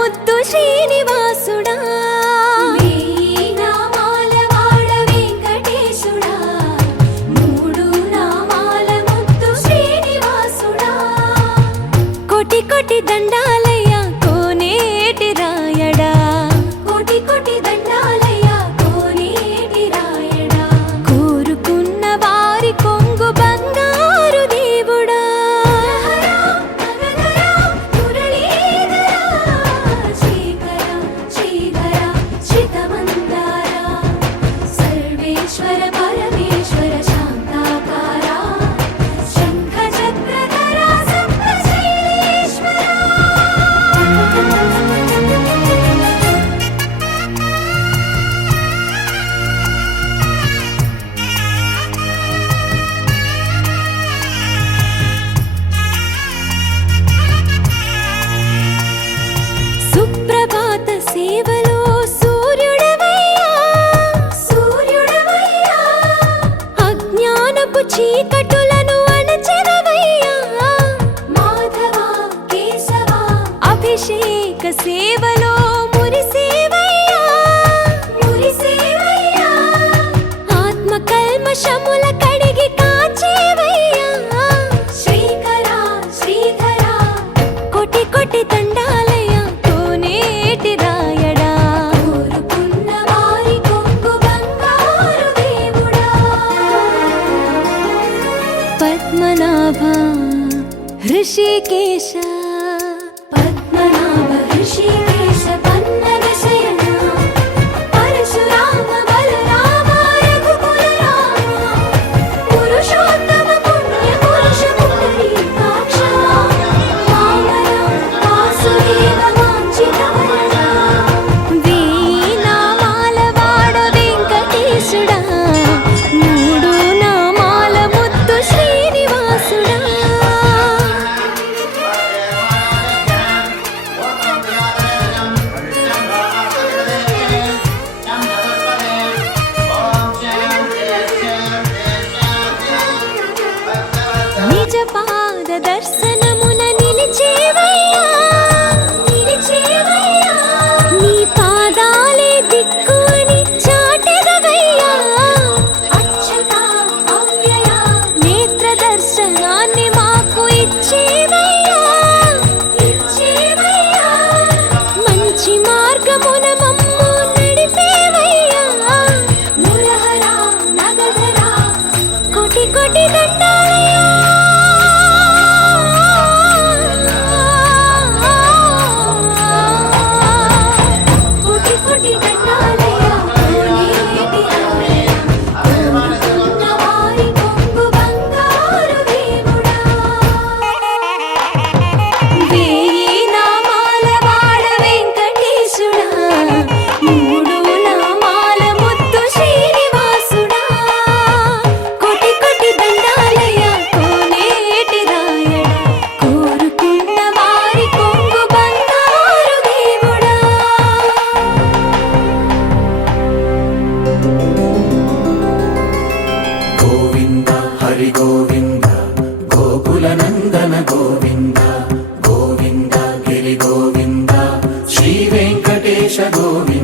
ముద్దు శ్రీనివాసుడా కోటి కోటి దండాలయ్యా కోనేటి రాయడా కోటి కోటి దండాలయ్యా కోనేటి రాయడా కోరుకున్న వారి కొంగు బంగారు దేవుడా సర్వేశ్వర పరమేశ్వర శాంతాకారా శంఖ చక్రధరా సుప్రభాత సేవలో సూర్యుడవయ్యా అజ్ఞానపు చీకటులను అణచెదవయ్యా మాధవ కేశవ అభిషేక సేవలో మురిసేవయ్యా ఆత్మ కల్మషముల కడిగి కాచేవయ్యా శ్రీకరా శ్రీధరా కోటి కోటి దండాలయ్యా కోనేటి రాయడా కోరుకున్న వారి కొంగు బంగారు దేవుడా పద్మనాభ హృషికేశ పద్మనాభ హృషికేశ పన్నగ శయన పరశురామ బలరామ రఘుకుల రామ పురుషోత్తమ పుణ్య పురుష పుండరీకాక్ష వామన వాసుదేవ వాంఛిత వరద వేయి నామాల వాడ వెంకటేశుడా మూడు నామాల ముద్దు శ్రీనివాసుడా నిజ పాద దర్శనమున నిలిచేవయ్యా నీ పాదాలే దిక్కు అని చాటెదవయ్యా అచ్యుత అవ్యయ నేత్ర దర్శనాన్ని మాకు ఇచ్చేవయ్యా మంచి మార్గమున మమ్ము నడిపేవయ్యా మురహర నగధర కోటి కోటి దండాలయ్యా కోటి కోటి దండాలయ్యా కోనేటి రాయడా కోరుకున్న వారి కొంగు బంగారు దేవుడా వేయి నామాల వాడ వెంకటేశుడా మూడు నామాల ముద్దు శ్రీనివాసుడా కోటి కోటి దండాలయ్యా కోనేటి రాయడా కోరుకున్న వారి కొంగు బంగారు దేవుడా గోవింద హరి గోవింద గోకుల నందన గోవింద గోవింద గిరి గోవింద శ్రీ వెంకటేశ గోవింద